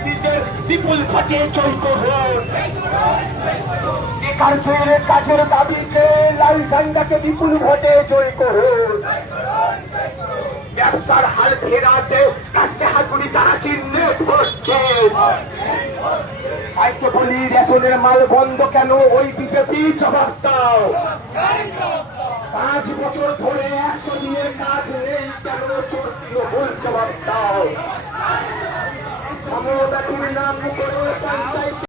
নেতৃত্বের বিপুল ভোটে জয় করুন। বেকার তৈরির কাজের দাবিতে লাল ঝান্ডাকে বিপুল ভোটে জয় করুন। ব্যবসার হাল ফেরাতে কাস্তে হাতুড়ি তারা চিহ্নে ভোট দিন। আজকে বলি রেশনের মাল বন্ধ কেন? ওই বিজেপি জবাব দাও। 5 বছর ধরে 100 দিনের কাজ নেই কেন? তৃণমূল জবাব দাও। মমতার নাম করে পঞ্চায়েত